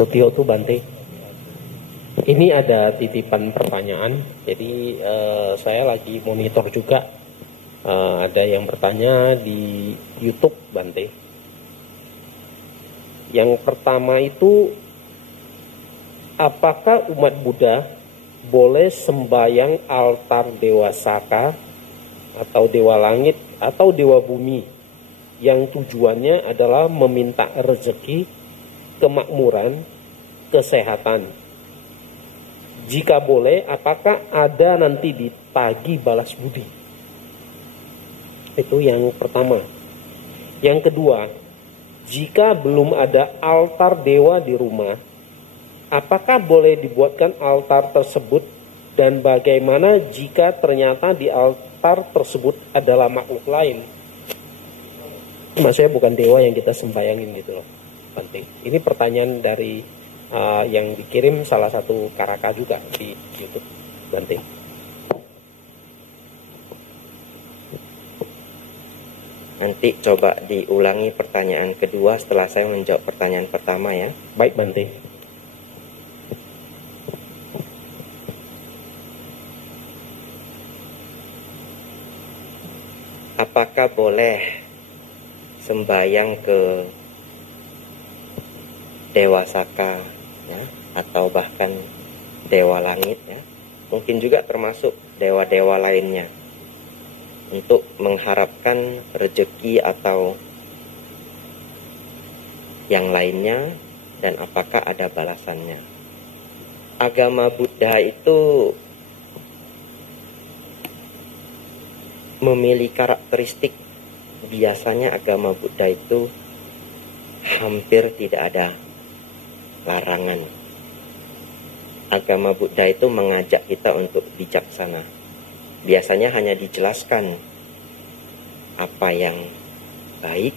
Setio tuh Bante. Ini ada titipan pertanyaan. Jadi saya lagi monitor juga. Ada yang bertanya di YouTube Bante. Yang pertama itu, apakah umat Buddha boleh sembahyang altar Dewa Saka atau Dewa Langit atau Dewa Bumi yang tujuannya adalah meminta rezeki, kemakmuran, kesehatan? Jika boleh, apakah ada nanti ditagi balas budi? Itu yang pertama. Yang kedua, jika belum ada altar dewa di rumah, apakah boleh dibuatkan altar tersebut? Dan bagaimana jika ternyata di altar tersebut adalah makhluk lain? Maksudnya bukan dewa yang kita sembayangin gitu loh, Bante. Ini pertanyaan dari yang dikirim salah satu karaka juga di YouTube, Bante. Nanti coba diulangi pertanyaan kedua setelah saya menjawab pertanyaan pertama ya. Baik Bante. Apakah boleh sembahyang ke Dewa Saka ya, atau bahkan Dewa Langit ya? Mungkin juga termasuk dewa-dewa lainnya, untuk mengharapkan rezeki atau yang lainnya, dan apakah ada balasannya. Agama Buddha itu memiliki karakteristik, biasanya agama Buddha itu hampir tidak ada larangan. Agama Buddha itu mengajak kita untuk bijaksana. Biasanya hanya dijelaskan apa yang baik,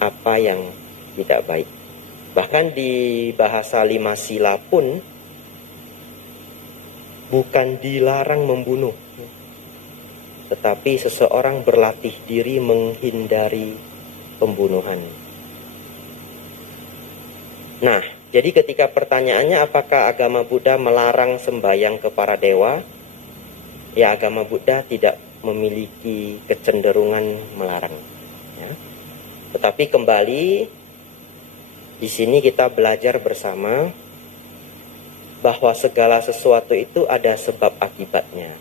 apa yang tidak baik. Bahkan di bahasa 5 sila pun bukan dilarang membunuh, tetapi seseorang berlatih diri menghindari pembunuhan. Nah, jadi ketika pertanyaannya apakah agama Buddha melarang sembahyang ke para dewa? Ya, agama Buddha tidak memiliki kecenderungan melarang. Ya. Tetapi kembali di sini kita belajar bersama bahwa segala sesuatu itu ada sebab akibatnya.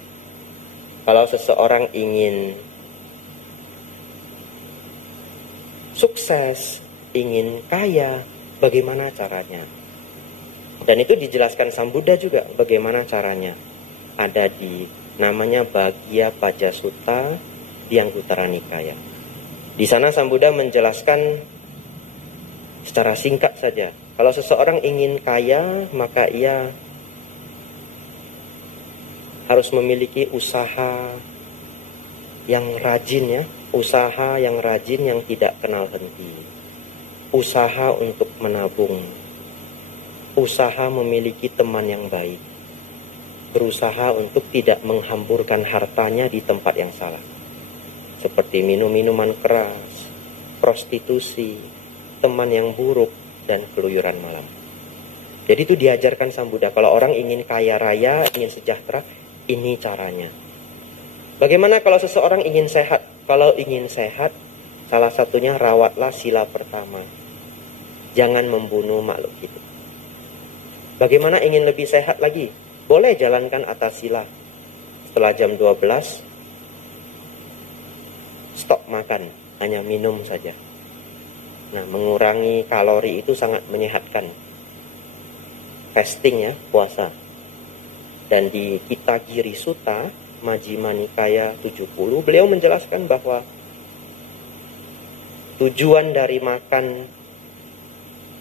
Kalau seseorang ingin sukses, ingin kaya, bagaimana caranya? Dan itu dijelaskan Sang Buddha juga bagaimana caranya. Ada di namanya Bhagya Pajasutta di Anguttara Nikaya. Di sana Sang Buddha menjelaskan secara singkat saja. Kalau seseorang ingin kaya, maka ia harus memiliki usaha yang rajin ya, usaha yang rajin yang tidak kenal henti. Usaha untuk menabung, usaha memiliki teman yang baik, berusaha untuk tidak menghamburkan hartanya di tempat yang salah, seperti minum minuman keras, prostitusi, teman yang buruk, dan keluyuran malam. Jadi itu diajarkan Sang Buddha. Kalau orang ingin kaya raya, ingin sejahtera, ini caranya. Bagaimana kalau seseorang ingin sehat? Kalau ingin sehat, salah satunya rawatlah sila pertama. Jangan membunuh makhluk hidup. Bagaimana ingin lebih sehat lagi? Boleh jalankan atas sila. Setelah jam 12, stop makan, hanya minum saja. Nah, mengurangi kalori itu sangat menyehatkan. Fasting ya, puasa. Dan di Kitagiri Sutta, Majjhima Nikaya 70, beliau menjelaskan bahwa tujuan dari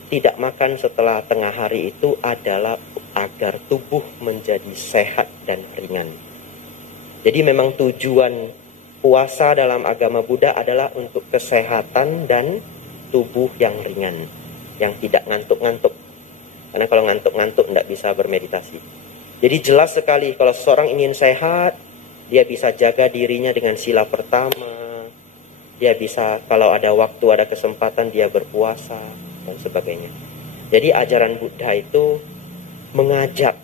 tidak makan setelah tengah hari itu adalah agar tubuh menjadi sehat dan ringan. Jadi memang tujuan puasa dalam agama Buddha adalah untuk kesehatan dan tubuh yang ringan, yang tidak ngantuk-ngantuk. Karena kalau ngantuk-ngantuk tidak bisa bermeditasi. Jadi jelas sekali kalau seseorang ingin sehat, dia bisa jaga dirinya dengan sila pertama. Dia bisa, kalau ada waktu, ada kesempatan, dia berpuasa dan sebagainya. Jadi ajaran Buddha itu mengajak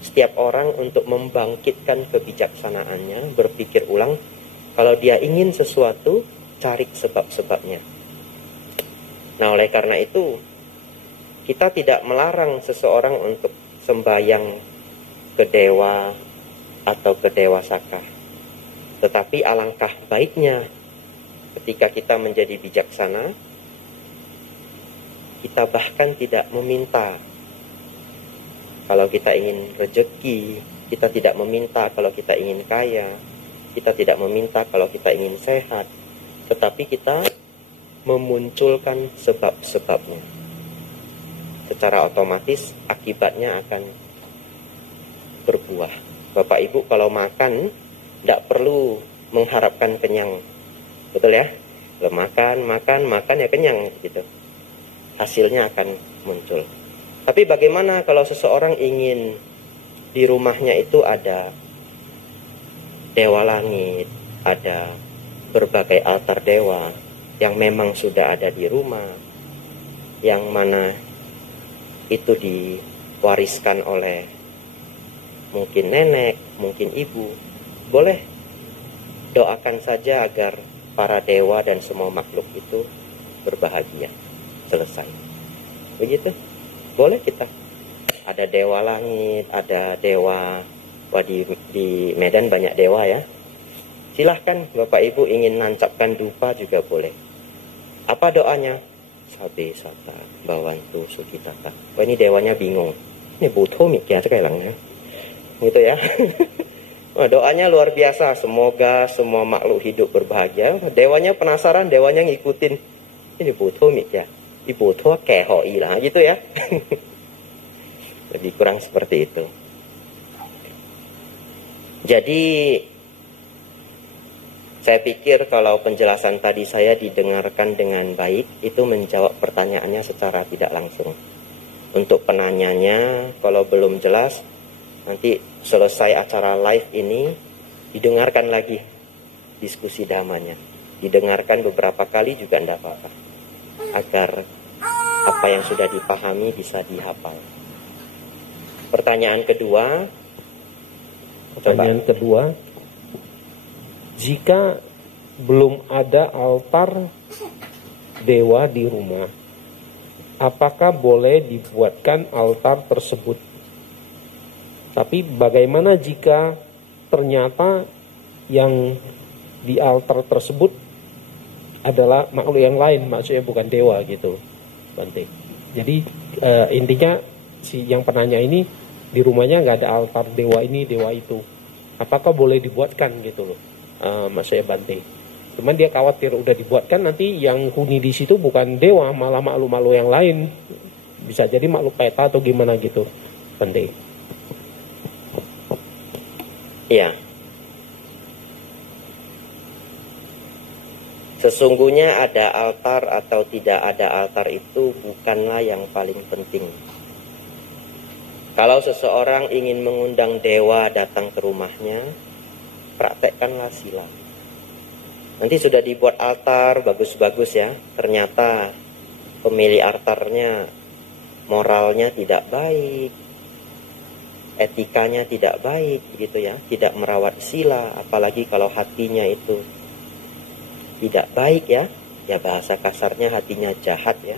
setiap orang untuk membangkitkan kebijaksanaannya, berpikir ulang. Kalau dia ingin sesuatu, cari sebab-sebabnya. Nah, oleh karena itu, kita tidak melarang seseorang untuk sembahyang ke dewa atau ke dewa saka. Tetapi alangkah baiknya ketika kita menjadi bijaksana, kita bahkan tidak meminta. Kalau kita ingin rezeki, kita tidak meminta. Kalau kita ingin kaya, kita tidak meminta. Kalau kita ingin sehat, tetapi kita memunculkan sebab-sebabnya. Secara otomatis akibatnya akan berbuah. Bapak Ibu kalau makan tidak perlu mengharapkan kenyang, betul ya? Kalau makan ya kenyang gitu. Hasilnya akan muncul. Tapi bagaimana kalau seseorang ingin di rumahnya itu ada dewa langit, ada berbagai altar dewa yang memang sudah ada di rumah, yang mana itu diwariskan oleh mungkin nenek, mungkin ibu. Boleh doakan saja agar para dewa dan semua makhluk itu berbahagia. Selesai. Begitu. Boleh kita. Ada dewa langit, ada dewa. Wah, di Medan banyak dewa ya. Silahkan Bapak Ibu ingin nancapkan dupa juga boleh. Apa doanya? Sabe sata bawantu sukitata. Wah, ini dewanya bingung. Ini butuh mikir sekarang ya. Gitu ya. Nah, doanya luar biasa. Semoga semua makhluk hidup berbahagia. Dewanya penasaran, dewanya ngikutin. Ini butuh mikir. Ibu tua kehoi lah gitu ya. Lebih kurang seperti itu. Jadi saya pikir kalau penjelasan tadi saya didengarkan dengan baik, itu menjawab pertanyaannya secara tidak langsung. Untuk penanyanya, kalau belum jelas, nanti selesai acara live ini didengarkan lagi diskusi damanya. Didengarkan beberapa kali juga tidak apa-apa, agar apa yang sudah dipahami bisa dihafal. Pertanyaan kedua. Jika belum ada altar dewa di rumah, apakah boleh dibuatkan altar tersebut? Tapi bagaimana jika ternyata yang di altar tersebut adalah makhluk yang lain, maksudnya bukan dewa gitu, Bante. Jadi intinya si yang penanya ini di rumahnya nggak ada altar dewa ini, dewa itu. Apakah boleh dibuatkan gitu loh, maksudnya Bante. Cuman dia khawatir udah dibuatkan nanti yang huni di situ bukan dewa, malah makhluk-makhluk yang lain. Bisa jadi makhluk peta atau gimana gitu, Bante. Iya. Sesungguhnya ada altar atau tidak ada altar itu bukanlah yang paling penting. Kalau seseorang ingin mengundang dewa datang ke rumahnya, praktekkanlah sila. Nanti sudah dibuat altar, bagus-bagus ya. Ternyata pemilik altarnya moralnya tidak baik, etikanya tidak baik gitu ya, tidak merawat sila, apalagi kalau hatinya itu tidak baik ya bahasa kasarnya hatinya jahat ya.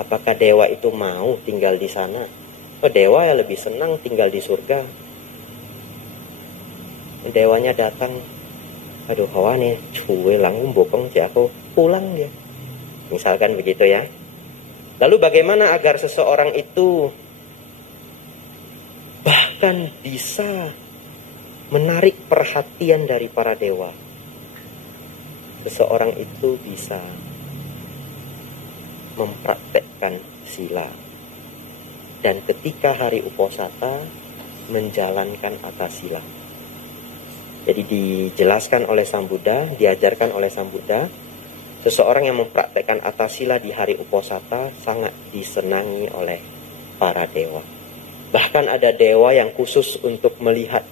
Apakah dewa itu mau tinggal di sana? Oh, dewa ya lebih senang tinggal di surga. Dewanya datang, aduh hawa nih, cuy langgung bokong si aku pulang dia. Misalkan begitu ya. Lalu bagaimana agar seseorang itu bahkan bisa menarik perhatian dari para dewa? Seseorang itu bisa mempraktekkan sila. Dan ketika hari uposata menjalankan atas sila. Jadi dijelaskan oleh Sang Buddha, diajarkan oleh Sang Buddha, seseorang yang mempraktekkan atas sila di hari uposata sangat disenangi oleh para dewa. Bahkan ada dewa yang khusus untuk melihat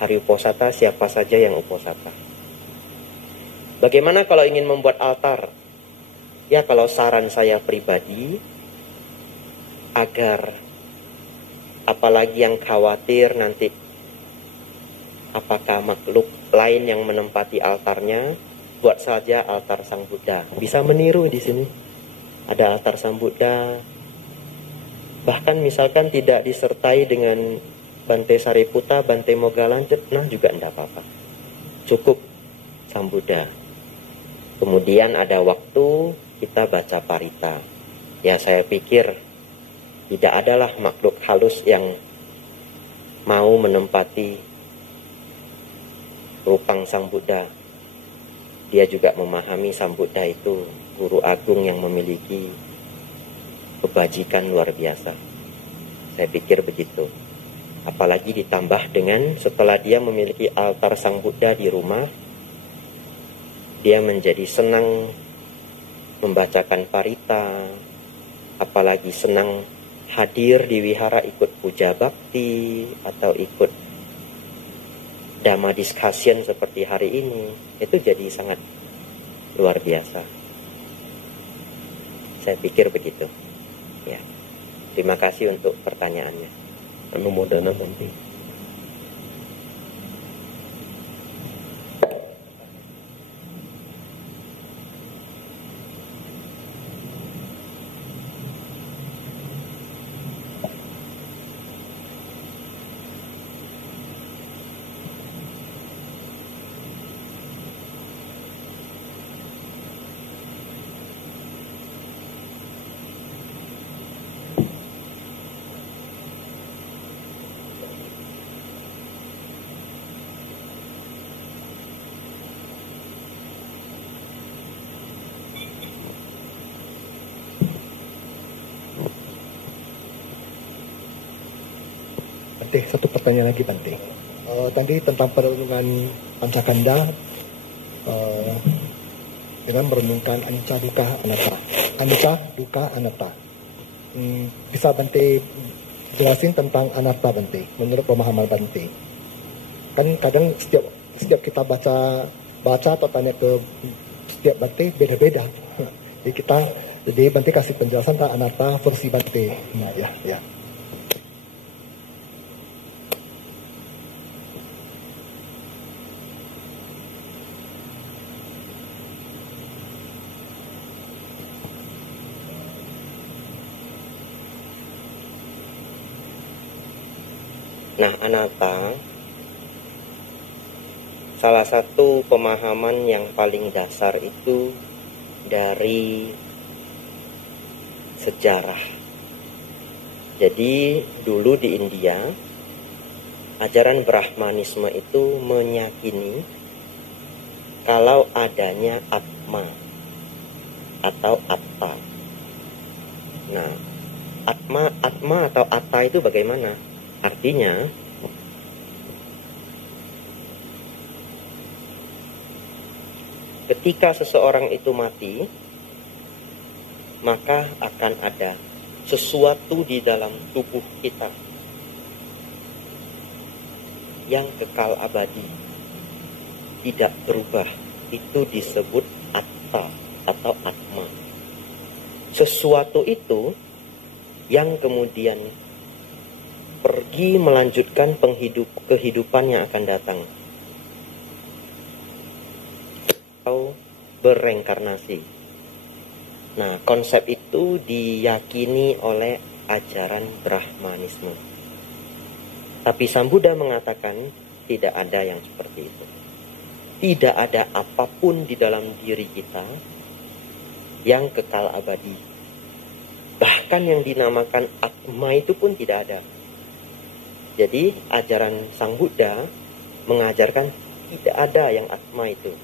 hari uposata siapa saja yang uposata. Bagaimana kalau ingin membuat altar? Ya, kalau saran saya pribadi, agar apalagi yang khawatir nanti apakah makhluk lain yang menempati altarnya, buat saja altar Sang Buddha. Bisa meniru di sini. Ada altar Sang Buddha. Bahkan misalkan tidak disertai dengan Bante Sariputta, Bante Moggallana, nah juga tidak apa-apa. Cukup Sang Buddha. Kemudian ada waktu kita baca parita. Ya, saya pikir tidak adalah makhluk halus yang mau menempati rupang Sang Buddha. Dia juga memahami Sang Buddha itu guru agung yang memiliki kebajikan luar biasa. Saya pikir begitu. Apalagi ditambah dengan setelah dia memiliki altar Sang Buddha di rumah, dia menjadi senang membacakan parita, apalagi senang hadir di wihara ikut puja bakti atau ikut dhamma discussion seperti hari ini. Itu jadi sangat luar biasa. Saya pikir begitu. Ya. Terima kasih untuk pertanyaannya. Anumodana Bante. Bante, satu pertanyaan lagi Bante. Tadi tentang perenungan pancakanda dengan merenungkan anicca dukkha anatta. Anicca dukkha anatta. Bisa Bante jelasin tentang anatta Bante, menurut pemahaman Bante. Kan kadang setiap kita baca atau tanya ke setiap Bante beda-beda. Jadi Bante kasih penjelasan tentang anatta versi Bante. Nah, ya. Nah, anatta salah satu pemahaman yang paling dasar itu dari sejarah. Jadi dulu di India, ajaran Brahmanisme itu meyakini kalau adanya Atma atau Atta. Nah, Atma atau Atta itu bagaimana? Artinya, ketika seseorang itu mati, maka akan ada sesuatu di dalam tubuh kita yang kekal abadi, tidak berubah. Itu disebut Atta atau Atma. Sesuatu itu yang kemudian pergi melanjutkan kehidupan yang akan datang atau berreinkarnasi. Nah, konsep itu diyakini oleh ajaran Brahmanisme. Tapi Sang Buddha mengatakan tidak ada yang seperti itu. Tidak ada apapun di dalam diri kita yang kekal abadi. Bahkan yang dinamakan Atma itu pun tidak ada. Jadi ajaran Sang Buddha mengajarkan tidak ada yang Atma itu,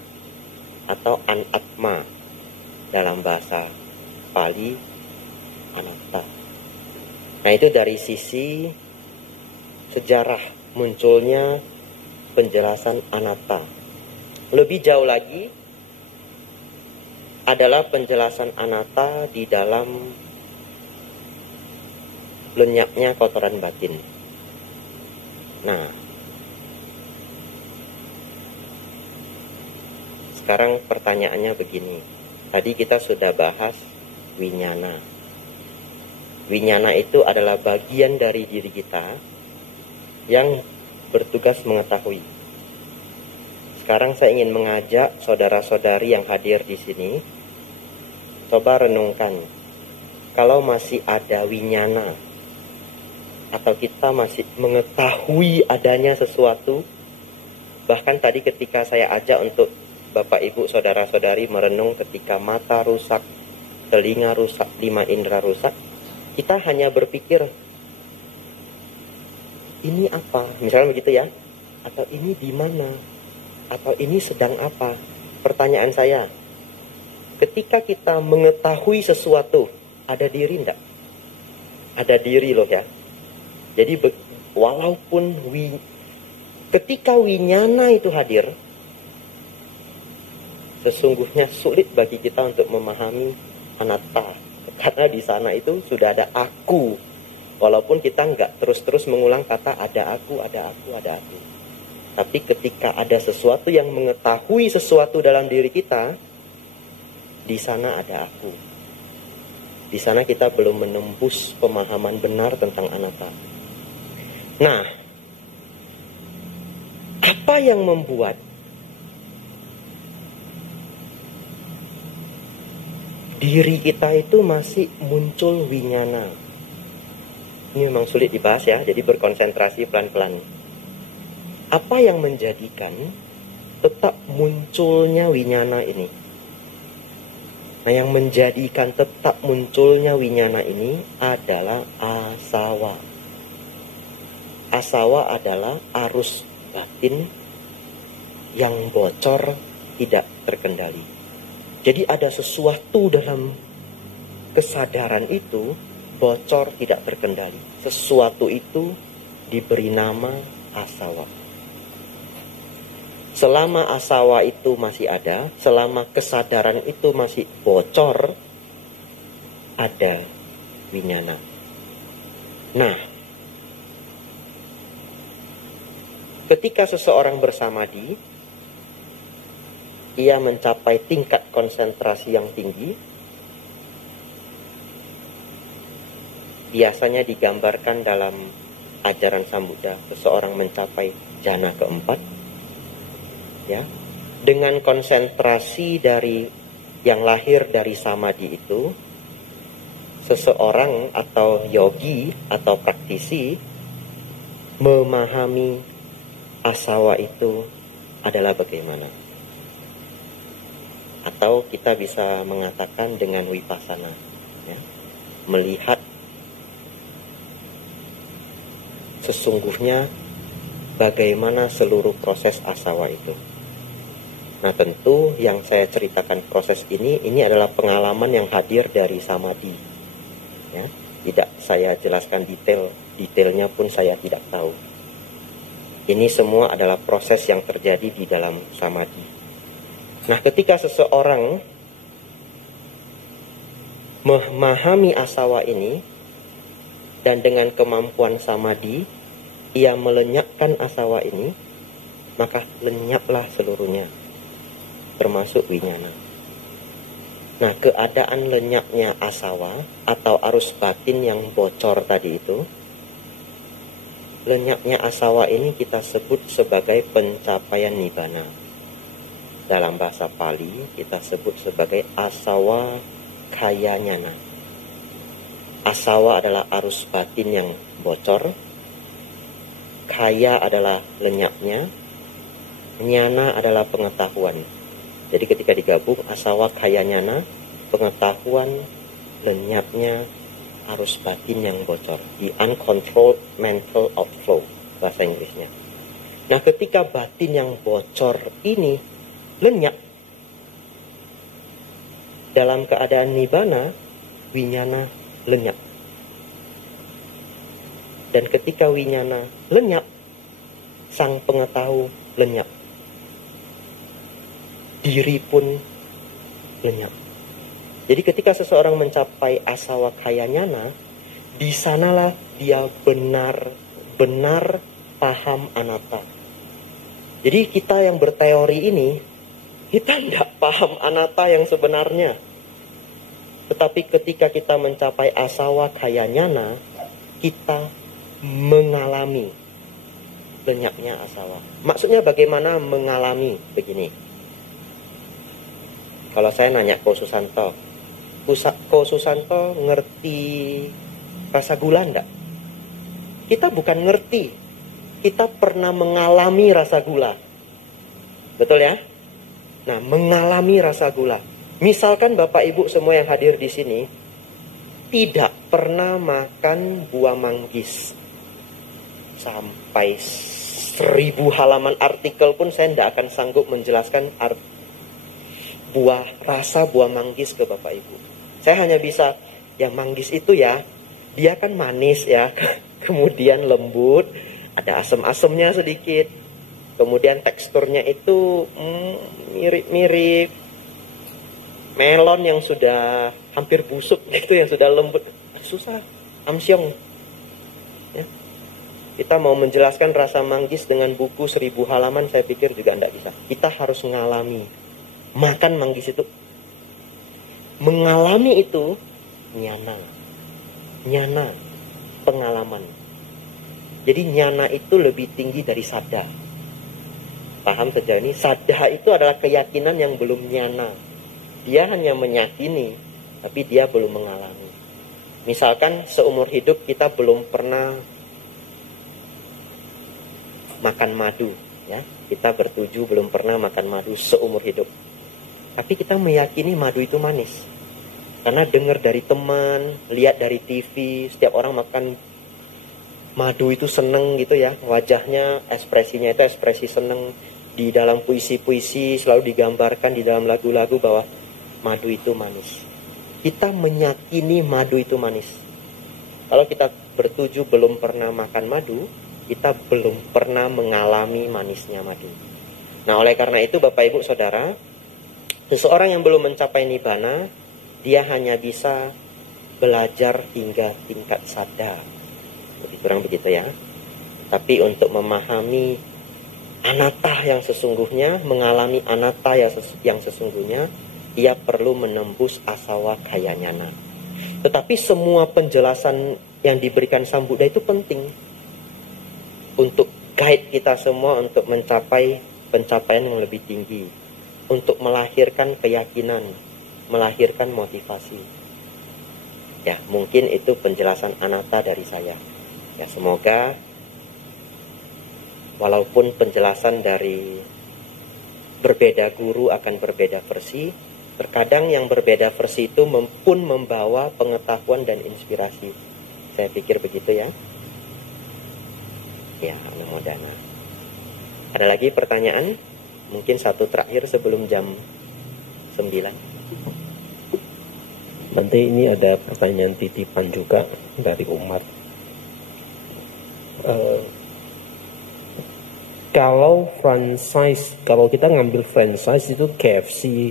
atau Anatma dalam bahasa Pali, Anatta. Nah, itu dari sisi sejarah munculnya penjelasan Anatta. Lebih jauh lagi adalah penjelasan Anatta di dalam lenyapnya kotoran batin. Nah, sekarang pertanyaannya begini. Tadi kita sudah bahas winyana. Winyana itu adalah bagian dari diri kita yang bertugas mengetahui. Sekarang saya ingin mengajak saudara-saudari yang hadir di sini, coba renungkan, kalau masih ada winyana, atau kita masih mengetahui adanya sesuatu, bahkan tadi ketika saya ajak untuk Bapak Ibu saudara-saudari merenung ketika mata rusak, telinga rusak, 5 indera rusak, kita hanya berpikir, ini apa? Misalnya begitu ya, atau ini di mana? Atau ini sedang apa? Pertanyaan saya, ketika kita mengetahui sesuatu, ada diri enggak? Ada diri loh ya. Jadi walaupun ketika winyana itu hadir, sesungguhnya sulit bagi kita untuk memahami anatta. Karena di sana itu sudah ada aku. Walaupun kita nggak terus-terus mengulang kata ada aku, ada aku, ada aku. Tapi ketika ada sesuatu yang mengetahui sesuatu dalam diri kita, di sana ada aku. Di sana kita belum menembus pemahaman benar tentang anatta. Nah, apa yang membuat diri kita itu masih muncul winyana? Ini memang sulit dibahas ya, jadi berkonsentrasi pelan-pelan. Apa yang menjadikan tetap munculnya winyana ini? Nah, yang menjadikan tetap munculnya winyana ini adalah asawa. Asawa adalah arus batin yang bocor, tidak terkendali. Jadi ada sesuatu dalam kesadaran itu bocor, tidak terkendali. Sesuatu itu diberi nama asawa. Selama asawa itu masih ada, selama kesadaran itu masih bocor, ada winyana. Nah, ketika seseorang bersamadhi, ia mencapai tingkat konsentrasi yang tinggi, biasanya digambarkan dalam ajaran Sambuddha, seseorang mencapai jhana keempat, ya, dengan konsentrasi dari yang lahir dari samadhi itu, seseorang atau yogi atau praktisi memahami asawa itu adalah bagaimana. Atau kita bisa mengatakan dengan vipassana, ya, melihat sesungguhnya bagaimana seluruh proses asawa itu. Nah, tentu yang saya ceritakan proses ini adalah pengalaman yang hadir dari samadhi, ya. Tidak saya jelaskan detailnya pun saya tidak tahu. Ini semua adalah proses yang terjadi di dalam samadhi. Nah, ketika seseorang memahami asawa ini dan dengan kemampuan samadhi ia melenyapkan asawa ini, maka lenyaplah seluruhnya, termasuk winyana. Nah, keadaan lenyapnya asawa atau arus batin yang bocor tadi itu, lenyapnya asawa ini kita sebut sebagai pencapaian nibbana. Dalam bahasa Pali kita sebut sebagai asawa kaya nyana. Asawa adalah arus batin yang bocor, kaya adalah lenyapnya, nyana adalah pengetahuan. Jadi ketika digabung asawa kaya nyana, pengetahuan, lenyapnya arus batin yang bocor, the uncontrolled mental outflow bahasa Inggrisnya. Nah, ketika batin yang bocor ini lenyap dalam keadaan nibbana, winyana lenyap. Dan ketika winyana lenyap, sang pengetahu lenyap. Diri pun lenyap. Jadi ketika seseorang mencapai asawa kaya nyana, di sanalah dia benar-benar paham anatta. Jadi kita yang berteori ini Kita tidak paham anatta yang sebenarnya. Tetapi ketika kita mencapai asawa kaya nyana, kita mengalami lenyapnya asawa. Maksudnya bagaimana mengalami? Begini. Kalau saya nanya Ko Susanto, Ko Susanto ngerti rasa gula enggak? Kita bukan ngerti, kita pernah mengalami rasa gula. Betul ya? Nah, mengalami rasa gula. Misalkan Bapak Ibu semua yang hadir di sini tidak pernah makan buah manggis. Sampai 1000 halaman artikel pun saya tidak akan sanggup menjelaskan rasa buah manggis ke Bapak Ibu. Saya hanya bisa, yang manggis itu ya, dia kan manis ya, kemudian lembut, ada asam-asamnya sedikit, kemudian teksturnya itu mirip-mirip melon yang sudah hampir busuk gitu, yang sudah lembut. Susah, amsyong ya. Kita mau menjelaskan rasa manggis dengan buku 1000 halaman, saya pikir juga tidak bisa. Kita harus mengalami. Makan manggis itu, mengalami itu nyana. Nyana, pengalaman. Jadi nyana itu lebih tinggi dari sada. Paham sejauh ini? Sada itu adalah keyakinan yang belum nyana. Dia hanya meyakini, tapi dia belum mengalami. Misalkan seumur hidup kita belum pernah makan madu, ya. Kita bertuju belum pernah makan madu seumur hidup. Tapi kita meyakini madu itu manis. Karena dengar dari teman, lihat dari TV, setiap orang makan madu itu seneng gitu ya. Wajahnya, ekspresinya itu ekspresi seneng. Di dalam puisi-puisi selalu digambarkan, di dalam lagu-lagu bahwa madu itu manis. Kita meyakini madu itu manis. Kalau kita bertuju belum pernah makan madu, kita belum pernah mengalami manisnya madu. Nah, oleh karena itu Bapak Ibu Saudara, seseorang yang belum mencapai nibbana, dia hanya bisa belajar hingga tingkat sada. Lebih kurang begitu ya. Tapi untuk memahami anatta yang sesungguhnya, mengalami anatta yang sesungguhnya, ia perlu menembus asawa kaya nyana. Tetapi semua penjelasan yang diberikan Sang Buddha itu penting untuk guide kita semua untuk mencapai pencapaian yang lebih tinggi, untuk melahirkan keyakinan, melahirkan motivasi. Ya, mungkin itu penjelasan anatta dari saya. Ya, semoga walaupun penjelasan dari berbeda guru akan berbeda versi, terkadang yang berbeda versi itu pun membawa pengetahuan dan inspirasi. Saya pikir begitu ya. Ya, Namo Dhamma. Ada lagi pertanyaan? Mungkin satu terakhir sebelum jam 9. Nanti ini ada pertanyaan titipan juga dari umat. Kalau franchise, kalau kita ngambil franchise itu KFC,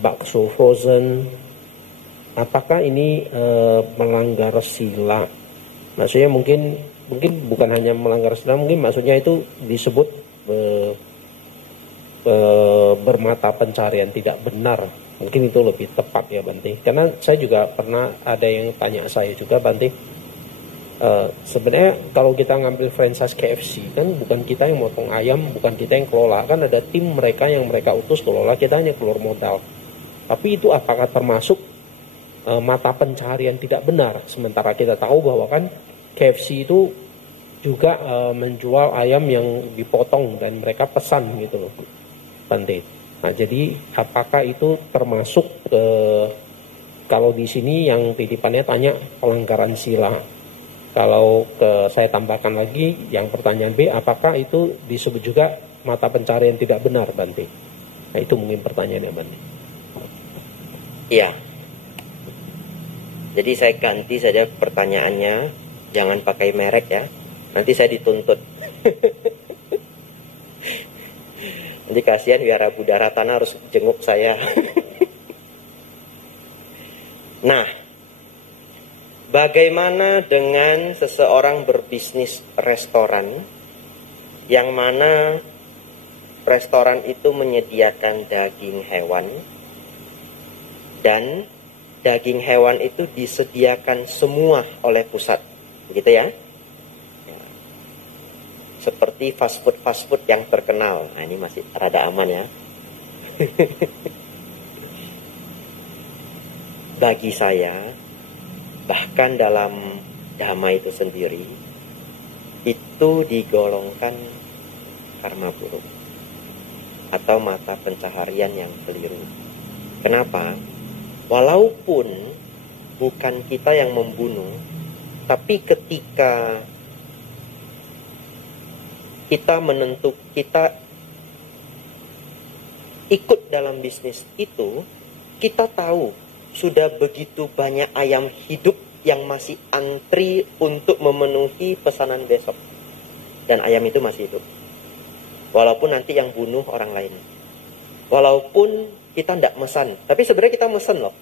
bakso frozen, apakah ini melanggar sila? Maksudnya mungkin bukan hanya melanggar sila, mungkin maksudnya itu disebut bermata pencarian tidak benar. Mungkin itu lebih tepat ya Bante. Karena saya juga pernah ada yang tanya saya juga Bante, sebenarnya kalau kita ngambil franchise KFC kan bukan kita yang motong ayam, bukan kita yang kelola, kan ada tim mereka yang mereka utus kelola, kita hanya keluar modal. Tapi itu apakah termasuk mata pencarian tidak benar? Sementara kita tahu bahwa kan KFC itu juga menjual ayam yang dipotong dan mereka pesan gitu loh Bante. Nah, jadi apakah itu termasuk kalau di sini yang titipannya tanya pelanggaran sila. Kalau saya tambahkan lagi yang pertanyaan B, apakah itu disebut juga mata pencarian tidak benar Bante? Nah, itu mungkin pertanyaannya Bante. Iya. Jadi saya ganti saja pertanyaannya, jangan pakai merek ya. Nanti saya dituntut. Nanti kasihan Wihara Buddha Ratana harus jenguk saya. Nah, bagaimana dengan seseorang berbisnis restoran yang mana restoran itu menyediakan daging hewan, dan daging hewan itu disediakan semua oleh pusat, begitu ya? Seperti fast food yang terkenal. Nah, ini masih rada aman ya. Bagi saya, bahkan dalam Dhamma itu sendiri, itu digolongkan karma buruk atau mata pencaharian yang keliru. Kenapa? Walaupun bukan kita yang membunuh, tapi ketika kita ikut dalam bisnis itu, kita tahu sudah begitu banyak ayam hidup yang masih antri untuk memenuhi pesanan besok. Dan ayam itu masih hidup. Walaupun nanti yang bunuh orang lain. Walaupun kita tidak mesen, tapi sebenarnya kita mesen loh.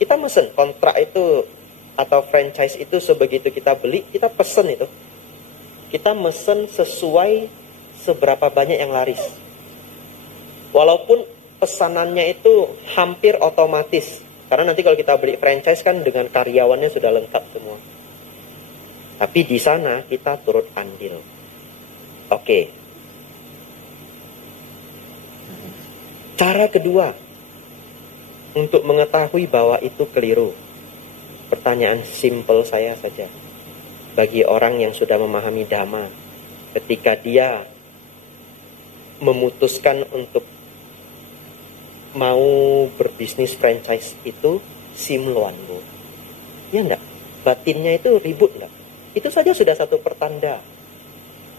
Kita mesen kontrak itu atau franchise itu, sebegitu kita beli, kita pesen itu. Kita mesen sesuai seberapa banyak yang laris. Walaupun pesanannya itu hampir otomatis. Karena nanti kalau kita beli franchise kan dengan karyawannya sudah lengkap semua. Tapi di sana kita turut andil. Oke. Cara kedua untuk mengetahui bahwa itu keliru. Pertanyaan simple saya saja. Bagi orang yang sudah memahami Dhamma, ketika dia memutuskan untuk mau berbisnis franchise itu simloan, Bu. Ya enggak? Batinnya itu ribut enggak? Itu saja sudah satu pertanda.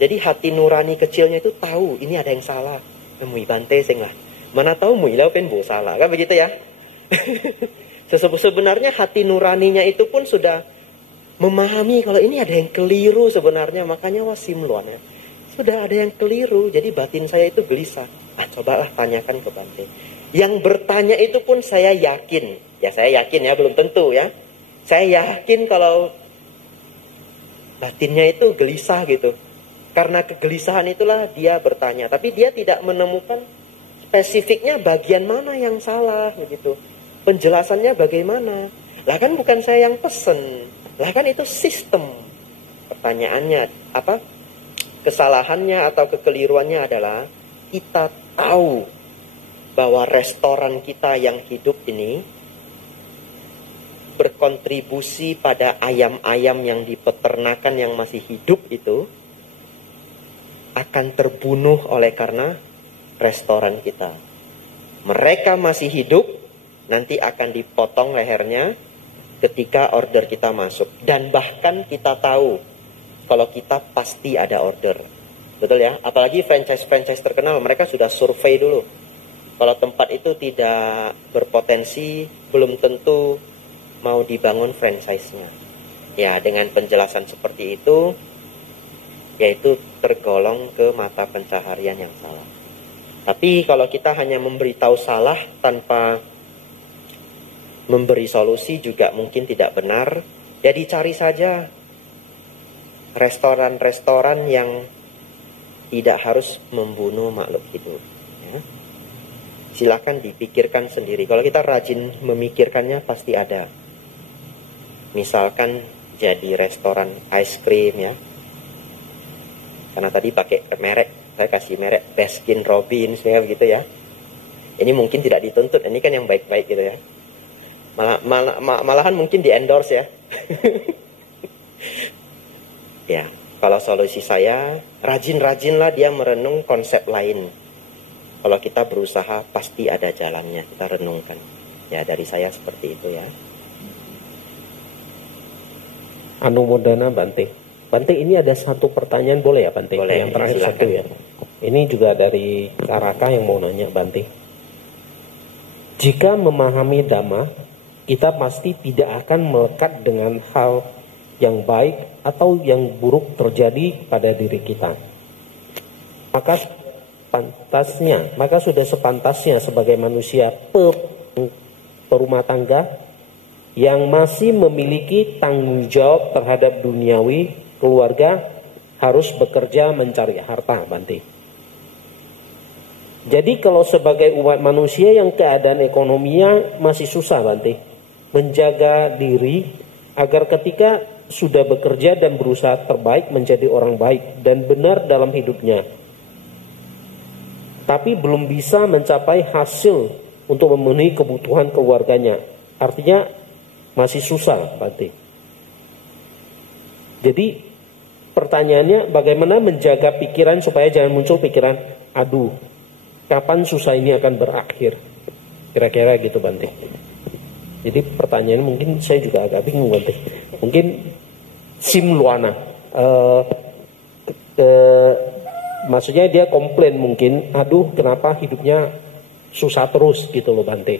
Jadi hati nurani kecilnya itu tahu ini ada yang salah. Mui bante sing lah. Mana tahu mui lau pen bo salah. Kan begitu ya? Sebenarnya hati nuraninya itu pun sudah memahami kalau ini ada yang keliru sebenarnya. Makanya simloan ya. Sudah ada yang keliru. Jadi batin saya itu gelisah. Cobalah tanyakan ke Bante. Yang bertanya itu pun saya yakin. Ya saya yakin ya, belum tentu ya. Saya yakin kalau batinnya itu gelisah gitu. Karena kegelisahan itulah dia bertanya. Tapi dia tidak menemukan spesifiknya bagian mana yang salah gitu. Penjelasannya bagaimana. Lah kan bukan saya yang pesen. Lah kan itu sistem. Pertanyaannya apa? Kesalahannya atau kekeliruannya adalah kita tahu bahwa restoran kita yang hidup ini berkontribusi pada ayam-ayam yang di peternakan yang masih hidup itu akan terbunuh oleh karena restoran kita. Mereka masih hidup, nanti akan dipotong lehernya ketika order kita masuk. Dan bahkan kita tahu kalau kita pasti ada order. Betul ya? Apalagi franchise-franchise terkenal, mereka sudah survei dulu. Kalau tempat itu tidak berpotensi, belum tentu mau dibangun franchise-nya. Ya, dengan penjelasan seperti itu, yaitu tergolong ke mata pencaharian yang salah. Tapi kalau kita hanya memberitahu salah tanpa memberi solusi juga mungkin tidak benar. Ya dicari saja restoran-restoran yang tidak harus membunuh makhluk hidup. Ya. Silakan dipikirkan sendiri. Kalau kita rajin memikirkannya pasti ada. Misalkan jadi restoran ice cream ya. Karena tadi pakai merek, saya kasih merek Baskin Robbins ya begitu ya. Ini mungkin tidak dituntut, ini kan yang baik-baik gitu ya. Malahan mungkin di endorse ya. Ya, kalau solusi saya, rajin-rajinlah dia merenung konsep lain. Kalau kita berusaha, pasti ada jalannya, kita renungkan. Ya, dari saya seperti itu ya. Anumodana Bante. Bante, ini ada satu pertanyaan, boleh ya Bante? Boleh, yang terakhir silakan. satu ya. Ini juga dari Karaka yang mau nanya Bante. Jika memahami Dhamma, kita pasti tidak akan melekat dengan hal yang baik atau yang buruk terjadi pada diri kita. Maka sudah sepantasnya sebagai manusia perumah tangga yang masih memiliki tanggung jawab terhadap duniawi keluarga harus bekerja mencari harta, Bante. Jadi kalau sebagai umat manusia yang keadaan ekonominya masih susah Bante, menjaga diri agar ketika sudah bekerja dan berusaha terbaik menjadi orang baik dan benar dalam hidupnya, tapi belum bisa mencapai hasil untuk memenuhi kebutuhan keluarganya. Artinya masih susah Bante. Jadi pertanyaannya, bagaimana menjaga pikiran supaya jangan muncul pikiran, aduh, kapan susah ini akan berakhir? Kira-kira gitu Bante. Jadi pertanyaan mungkin saya juga agak bingung Bante. Mungkin Simluana, maksudnya dia komplain mungkin, aduh kenapa hidupnya susah terus gitu loh Bante.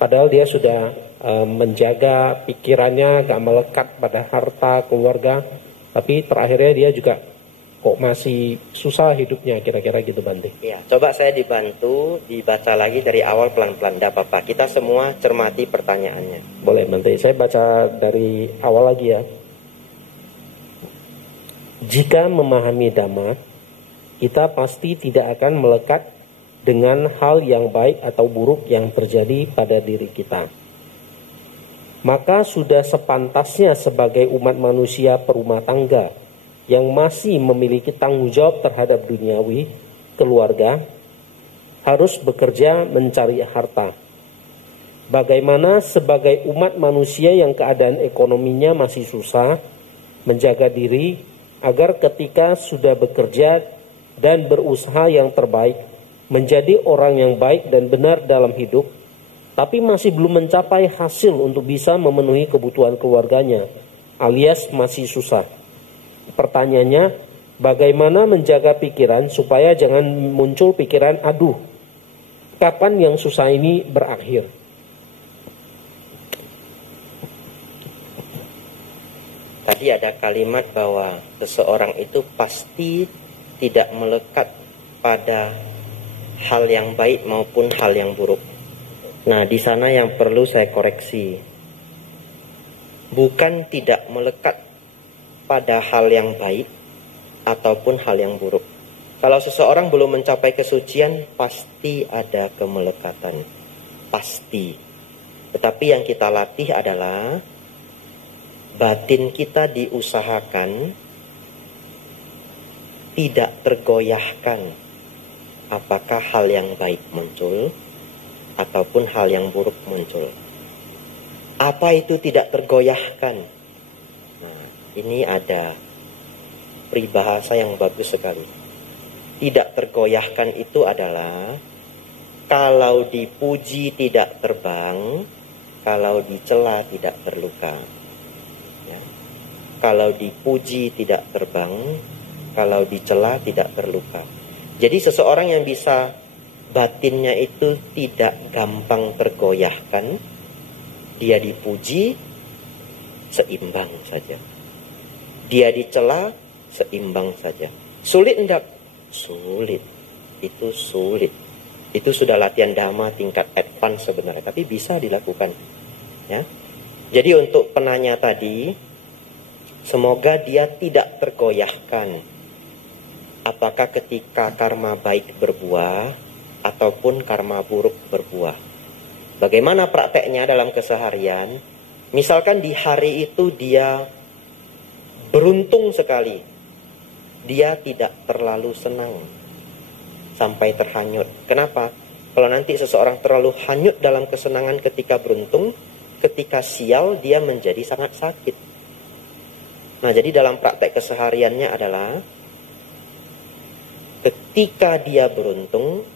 Padahal dia sudah menjaga pikirannya gak melekat pada harta keluarga, tapi terakhirnya dia juga kok masih susah hidupnya, kira-kira gitu Bante. Ya, coba saya dibantu dibaca lagi dari awal pelan-pelan. Tidak apa-apa, kita semua cermati pertanyaannya. Boleh Bante, saya baca dari awal lagi ya. Jika memahami Dhamma, kita pasti tidak akan melekat dengan hal yang baik atau buruk yang terjadi pada diri kita. Maka sudah sepantasnya sebagai umat manusia perumah tangga yang masih memiliki tanggung jawab terhadap duniawi, keluarga, harus bekerja mencari harta. Bagaimana sebagai umat manusia yang keadaan ekonominya masih susah, menjaga diri agar ketika sudah bekerja dan berusaha yang terbaik, menjadi orang yang baik dan benar dalam hidup, tapi masih belum mencapai hasil untuk bisa memenuhi kebutuhan keluarganya, alias masih susah. Pertanyaannya, bagaimana menjaga pikiran supaya jangan muncul pikiran, aduh, kapan yang susah ini berakhir? Tadi ada kalimat bahwa seseorang itu pasti tidak melekat pada hal yang baik maupun hal yang buruk. Nah, di sana yang perlu saya koreksi. Bukan tidak melekat pada hal yang baik ataupun hal yang buruk. Kalau seseorang belum mencapai kesucian, pasti ada kemelekatan. Pasti. Tetapi yang kita latih adalah batin kita diusahakan tidak tergoyahkan apakah hal yang baik muncul ataupun hal yang buruk muncul. Apa itu tidak tergoyahkan? Nah, ini ada peribahasa yang bagus sekali. Tidak tergoyahkan itu adalah kalau dipuji tidak terbang, kalau dicela tidak terluka. Ya. Kalau dipuji tidak terbang, kalau dicela tidak terluka. Jadi seseorang yang bisa batinnya itu tidak gampang tergoyahkan, dia dipuji seimbang saja, dia dicela seimbang saja. Sulit enggak? Sulit. Itu sulit. Itu sudah latihan dhamma tingkat advance sebenarnya, tapi bisa dilakukan. Ya. Jadi untuk penanya tadi, semoga dia tidak tergoyahkan apakah ketika karma baik berbuah ataupun karma buruk berbuah. Bagaimana prakteknya dalam keseharian? Misalkan di hari itu dia beruntung sekali, dia tidak terlalu senang sampai terhanyut. Kenapa? Kalau nanti seseorang terlalu hanyut dalam kesenangan ketika beruntung, ketika sial dia menjadi sangat sakit. Nah, jadi dalam praktek kesehariannya adalah ketika dia beruntung,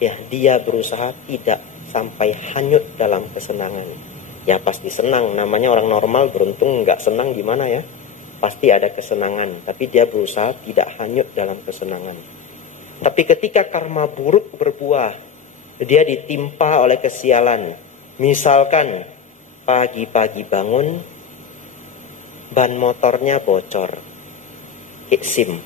ya dia berusaha tidak sampai hanyut dalam kesenangan. Ya pasti senang, namanya orang normal beruntung, nggak senang gimana ya? Pasti ada kesenangan, tapi dia berusaha tidak hanyut dalam kesenangan. Tapi ketika karma buruk berbuah, dia ditimpa oleh kesialan. Misalkan pagi-pagi bangun, ban motornya bocor, SIM.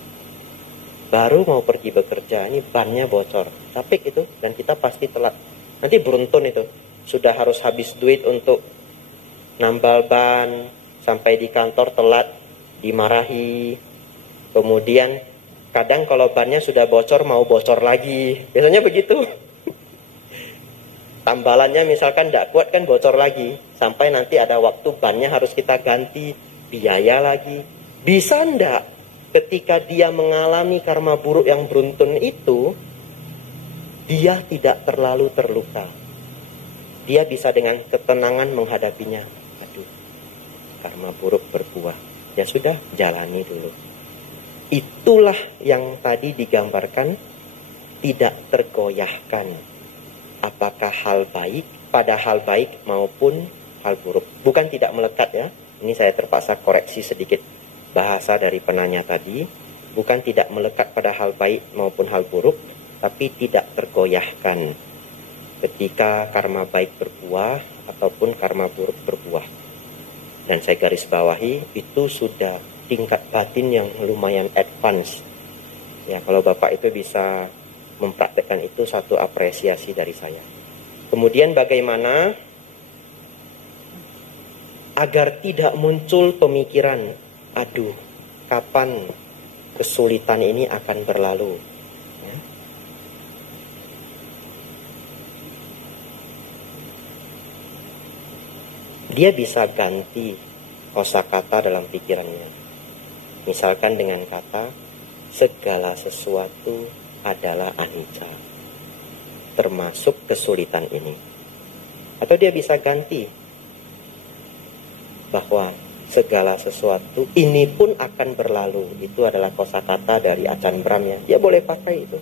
Baru mau pergi bekerja, ini bannya bocor, capek itu, dan kita pasti telat. Nanti beruntun itu, sudah harus habis duit untuk nambal ban, sampai di kantor telat, dimarahi. Kemudian kadang kalau bannya sudah bocor, mau bocor lagi, biasanya begitu. Tambalannya misalkan tidak kuat kan bocor lagi. Sampai nanti ada waktu bannya harus kita ganti, biaya lagi. Bisa ndak ketika dia mengalami karma buruk yang beruntun itu, dia tidak terlalu terluka. Dia bisa dengan ketenangan menghadapinya. Aduh, karma buruk berbuah. Ya sudah, jalani dulu. Itulah yang tadi digambarkan, tidak tergoyahkan. Apakah hal baik, pada hal baik maupun hal buruk. Bukan tidak melekat ya. Ini saya terpaksa koreksi sedikit bahasa dari penanya tadi. Bukan tidak melekat pada hal baik maupun hal buruk, tapi tidak tergoyahkan ketika karma baik berbuah ataupun karma buruk berbuah. Dan saya garis bawahi, itu sudah tingkat batin yang lumayan advance. Ya, kalau Bapak itu bisa mempraktekkan itu, satu apresiasi dari saya. Kemudian bagaimana agar tidak muncul pemikiran, aduh, kapan kesulitan ini akan berlalu? Dia bisa ganti kosakata dalam pikirannya. Misalkan dengan kata, segala sesuatu adalah anicca, termasuk kesulitan ini. Atau dia bisa ganti bahwa segala sesuatu ini pun akan berlalu. Itu adalah kosakata dari Acan Bram ya. Dia boleh pakai itu.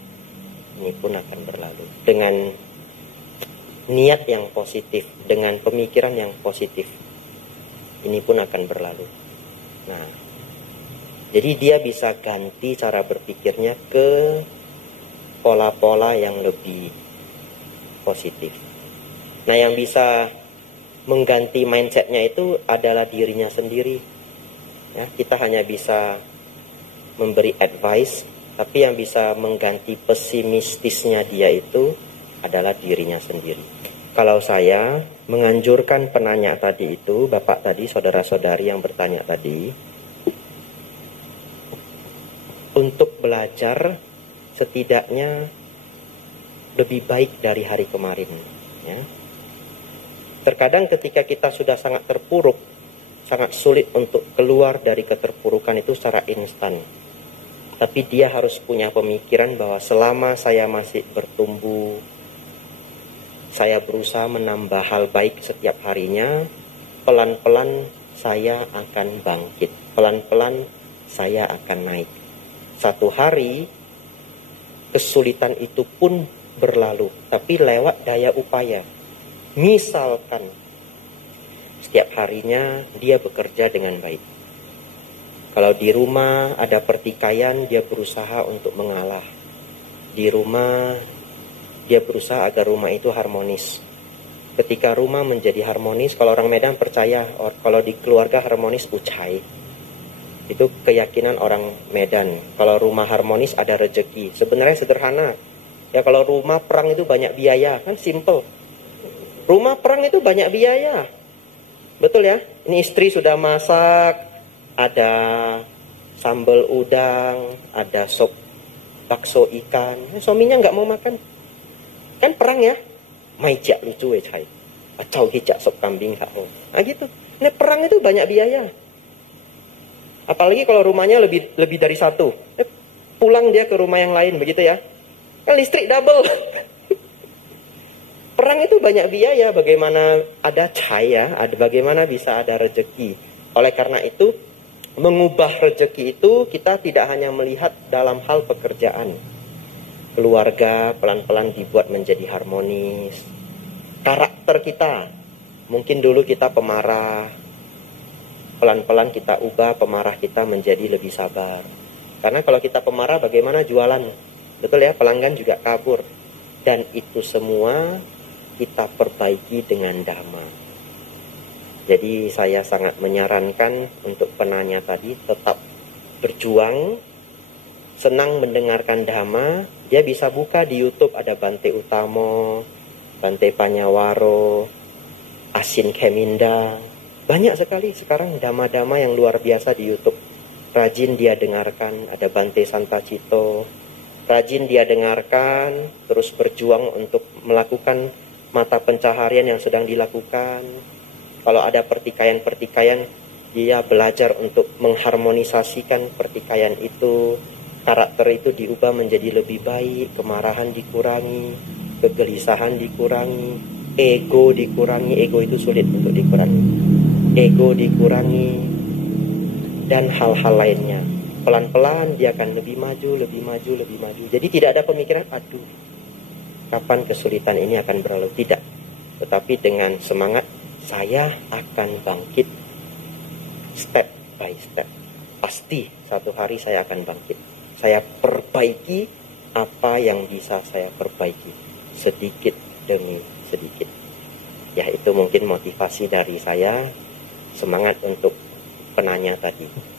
Ini pun akan berlalu. Dengan niat yang positif, dengan pemikiran yang positif, ini pun akan berlalu. Nah, jadi dia bisa ganti cara berpikirnya ke pola-pola yang lebih positif. Nah, yang bisa mengganti mindsetnya itu adalah dirinya sendiri. Ya, kita hanya bisa memberi advice, tapi yang bisa mengganti pesimistisnya dia itu adalah dirinya sendiri. Kalau saya menganjurkan penanya tadi itu, Bapak tadi, saudara-saudari yang bertanya tadi, untuk belajar setidaknya lebih baik dari hari kemarin. Ya. Terkadang ketika kita sudah sangat terpuruk, sangat sulit untuk keluar dari keterpurukan itu secara instan. Tapi dia harus punya pemikiran bahwa selama saya masih bertumbuh, saya berusaha menambah hal baik setiap harinya, pelan-pelan saya akan bangkit, pelan-pelan saya akan naik. Satu hari kesulitan itu pun berlalu, tapi lewat daya upaya. Misalkan setiap harinya dia bekerja dengan baik. Kalau di rumah ada pertikaian, dia berusaha untuk mengalah. Di rumah dia berusaha agar rumah itu harmonis. Ketika rumah menjadi harmonis, kalau orang Medan percaya, kalau di keluarga harmonis ucai. Itu keyakinan orang Medan. Kalau rumah harmonis ada rezeki. Sebenarnya sederhana. Ya, kalau rumah perang itu banyak biaya, kan simple. Rumah perang itu banyak biaya. Betul ya? Ini istri sudah masak, ada sambal udang, ada sop bakso ikan. Suaminya nggak mau makan. Kan perang ya? Maijak lucu cai. Acau hijak sop kambing kau. Nah gitu. Ini perang itu banyak biaya. Apalagi kalau rumahnya lebih dari satu. Pulang dia ke rumah yang lain, begitu ya. Kan listrik double. Perang itu banyak biaya. Bagaimana ada cahaya, bagaimana bisa ada rezeki. Oleh karena itu, mengubah rezeki itu kita tidak hanya melihat dalam hal pekerjaan. Keluarga pelan-pelan dibuat menjadi harmonis. Karakter kita, mungkin dulu kita pemarah, pelan-pelan kita ubah pemarah kita menjadi lebih sabar. Karena kalau kita pemarah bagaimana jualan? Betul ya, pelanggan juga kabur. Dan itu semua kita perbaiki dengan dhamma. Jadi saya sangat menyarankan untuk penanya tadi tetap berjuang, senang mendengarkan dhamma. Dia bisa buka di YouTube, ada Bante Utamo, Bante Panyawaro, Asin Keminda. Banyak sekali sekarang dhamma-dhamma yang luar biasa di YouTube. Rajin dia dengarkan, ada Bante Santacito. Rajin dia dengarkan, terus berjuang untuk melakukan mata pencaharian yang sedang dilakukan. Kalau ada pertikaian-pertikaian, dia belajar untuk mengharmonisasikan pertikaian itu. Karakter itu diubah menjadi lebih baik, kemarahan dikurangi, kegelisahan dikurangi, ego dikurangi. Ego itu sulit untuk dikurangi. Ego dikurangi, dan hal-hal lainnya. Pelan-pelan dia akan lebih maju, lebih maju, lebih maju. Jadi tidak ada pemikiran, aduh, kapan kesulitan ini akan berlalu. Tidak. Tetapi dengan semangat, saya akan bangkit step by step. Pasti satu hari saya akan bangkit. Saya perbaiki apa yang bisa saya perbaiki, sedikit demi sedikit. Ya, itu mungkin motivasi dari saya, semangat untuk penanya tadi.